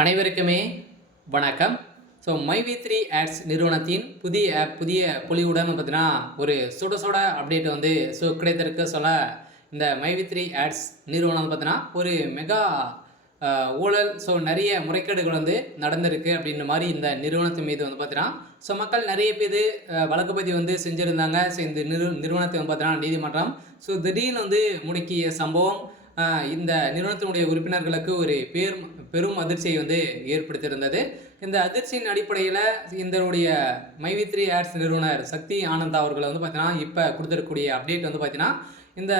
அனைவருக்குமே வணக்கம். So மைவி3 ads நிறுவனத்தின் புதிய ஆப் புதிய பொலிவுடன் பார்த்தீங்கன்னா ஒரு சுட சுட அப்டேட் வந்து கிடைத்திருக்கு சொல்ல. இந்த மைவி3 ஆட்ஸ் நிறுவனம் பார்த்தீங்கன்னா ஒரு மெகா ஊழல் நிறைய முறைகேடுகள் வந்து நடந்திருக்கு அப்படின்ற மாதிரி இந்த நிறுவனத்தின் மீது வந்து பார்த்தீங்கன்னா மக்கள் நிறைய பேர் வழக்கு பதிவு வந்து செஞ்சுருந்தாங்க. இந்த நிறுவனத்தை வந்து பார்த்தீங்கன்னா நீதிமன்றம் திடீர்னு வந்து முடக்கிய சம்பவம் இந்த நிறுவனத்தினுடைய உறுப்பினர்களுக்கு ஒரு பெரும் அதிர்ச்சியை வந்து ஏற்படுத்தியிருந்தது. இந்த அதிர்ச்சியின் அடிப்படையில் இதனுடைய மைவி3 ஆட்ஸ் நிறுவனர் சக்தி ஆனந்தா அவர்களை வந்து பார்த்தீங்கன்னா இப்போ கொடுத்துருக்கக்கூடிய அப்டேட் வந்து பார்த்தீங்கன்னா இந்த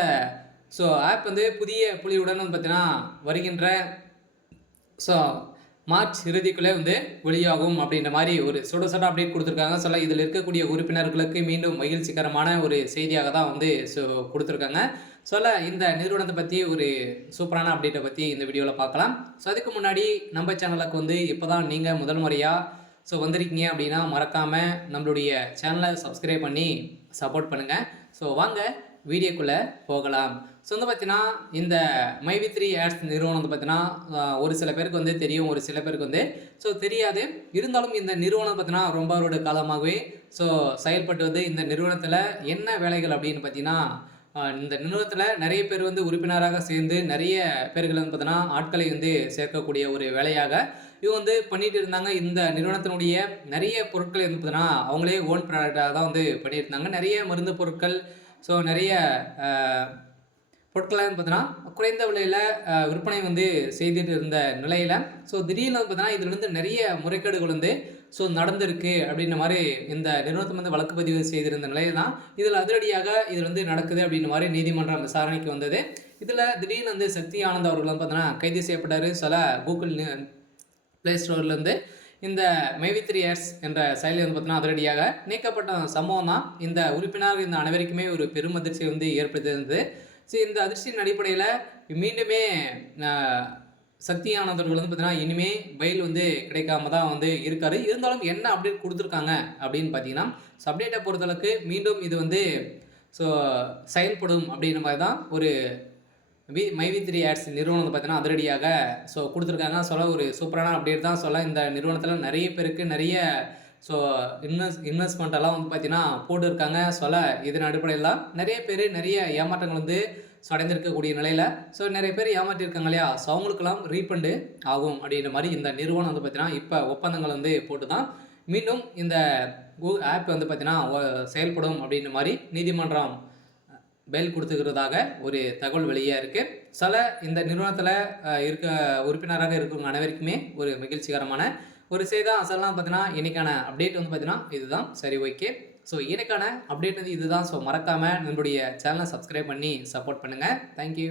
ஆப் வந்து புதிய புலியுடன் வந்து பார்த்தீங்கன்னா வருகின்ற மார்ச் இறுதிக்குள்ளே வந்து வெளியாகும் அப்படின்ற மாதிரி ஒரு சுட அப்டேட் கொடுத்துருக்காங்க. இதில் இருக்கக்கூடிய உறுப்பினர்களுக்கு மீண்டும் மகிழ்ச்சிகரமான ஒரு செய்தியாக தான் வந்து கொடுத்துருக்காங்க. இந்த நிறுவனத்தை பற்றி ஒரு சூப்பரான அப்டேட்டை பற்றி இந்த வீடியோவில் பார்க்கலாம். அதுக்கு முன்னாடி நம்ம சேனலுக்கு வந்து இப்போ தான் நீங்கள் முதல் முறையாக வந்திருக்கீங்க அப்படின்னா மறக்காமல் நம்மளுடைய சேனலை சப்ஸ்கிரைப் பண்ணி சப்போர்ட் பண்ணுங்கள். வாங்க வீடியோக்குள்ளே போகலாம். வந்து பார்த்தீங்கன்னா இந்த மைவி3 ஆட்ஸ் நிறுவனம் வந்து பார்த்தீங்கன்னா ஒரு சில பேருக்கு வந்து தெரியும், ஒரு சில பேருக்கு வந்து தெரியாது. இருந்தாலும் இந்த நிறுவனம் பார்த்தீங்கன்னா ரொம்ப ஒரு காலமாகவே செயல்பட்டு வந்து இந்த நிறுவனத்தில் என்ன வேலைகள் அப்படின்னு பார்த்தீங்கன்னா இந்த நிறுவனத்தில் நிறைய பேர் வந்து உறுப்பினராக சேர்ந்து நிறைய பேர்கள் வந்து பார்த்தீங்கன்னா ஆட்களை வந்து சேர்க்கக்கூடிய ஒரு வேலையாக இவங்க வந்து பண்ணிட்டு இருந்தாங்க. இந்த நிறுவனத்தினுடைய நிறைய பொருட்களை வந்து பார்த்தீங்கன்னா அவங்களே ஓன் ப்ராடக்டாக தான் வந்து பண்ணிட்டு இருந்தாங்க. நிறைய மருந்து பொருட்கள் நிறைய பொருட்களை வந்து பார்த்தீங்கன்னா குறைந்த விலையில் விற்பனை வந்து செய்துட்டு இருந்த நிலையில் திடீர்னு வந்து பார்த்தீங்கன்னா இதிலிருந்து நிறைய முறைகேடுகள் வந்து நடந்திருக்கு அப்படின்ற மாதிரி இந்த நிறுவனத்தை வந்து வழக்கு பதிவு செய்திருந்த நிலையில் தான் இதில் அதிரடியாக இதில் வந்து நடக்குது அப்படின்ற மாதிரி நீதிமன்றம் விசாரணைக்கு வந்தது. இதில் திடீர்னு வந்து சக்தி ஆனந்த் அவர்கள் வந்து பார்த்தீங்கன்னா கைது செய்யப்பட்டார். கூகுள் ப்ளே ஸ்டோர்லேருந்து இந்த மைவி3 ஆட்ஸ் என்ற செயலி வந்து பார்த்தீங்கன்னா அதிரடியாக நீக்கப்பட்ட சம்பவம் தான் இந்த உறுப்பினர் இந்த அனைவருக்குமே ஒரு பெரும் அதிர்ச்சி வந்து ஏற்படுத்தியிருந்தது. இந்த அதிர்ச்சியின் அடிப்படையில் மீண்டுமே சக்தி ஆனந்தர்கள் வந்து பார்த்தீங்கன்னா இனிமேல் பயில் வந்து கிடைக்காம தான் வந்து இருக்காரு. இருந்தாலும் என்ன அப்டேட் கொடுத்துருக்காங்க அப்படின்னு பார்த்தீங்கன்னா அப்டேட்டை பொறுத்தளவுக்கு மீண்டும் இது வந்து செயல்படும் அப்படின்ற மாதிரி தான் ஒரு மைவி3 ஆட்ஸ் நிறுவனம் வந்து பார்த்தீங்கன்னா அதிரடியாக கொடுத்துருக்காங்க. ஒரு சூப்பரான அப்டேட் தான் இந்த நிறுவனத்தில் நிறைய பேருக்கு நிறைய இன்வெஸ்ட்மெண்ட்டெல்லாம் வந்து பார்த்தீங்கன்னா போட்டுருக்காங்க. இதன் அடிப்படையில் நிறைய பேர் நிறைய ஏமாற்றங்கள் வந்து அடைந்திருக்கக்கூடிய நிலையில் நிறைய பேர் ஏமாற்றிருக்காங்க இல்லையா, அவங்களுக்கெல்லாம் ரீஃபண்டு ஆகும் அப்படின்ற மாதிரி இந்த நிறுவனம் வந்து பார்த்தீங்கன்னா இப்போ ஒப்பந்தங்கள் வந்து போட்டு தான் மீண்டும் இந்த ஆப் வந்து பார்த்தீங்கன்னா செயல்படும் அப்படின்ற மாதிரி நீதிமன்றம் பெயில் கொடுத்துக்கிறதாக ஒரு தகவல் வெளியே இருக்குது. இந்த நிறுவனத்தில் இருக்க உறுப்பினராக இருக்கிறவங்க அனைவருக்குமே ஒரு மகிழ்ச்சிகரமான ஒரு செய்தி அசலாம் பார்த்தீங்கன்னா இன்றைக்கான அப்டேட் வந்து பார்த்தீங்கன்னா இதுதான். சரி, ஓகே. இன்றைக்கான அப்டேட் வந்து இதுதான். மறக்காமல் நம்மளுடைய சேனலை சப்ஸ்கிரைப் பண்ணி சப்போர்ட் பண்ணுங்கள். தேங்க்யூ.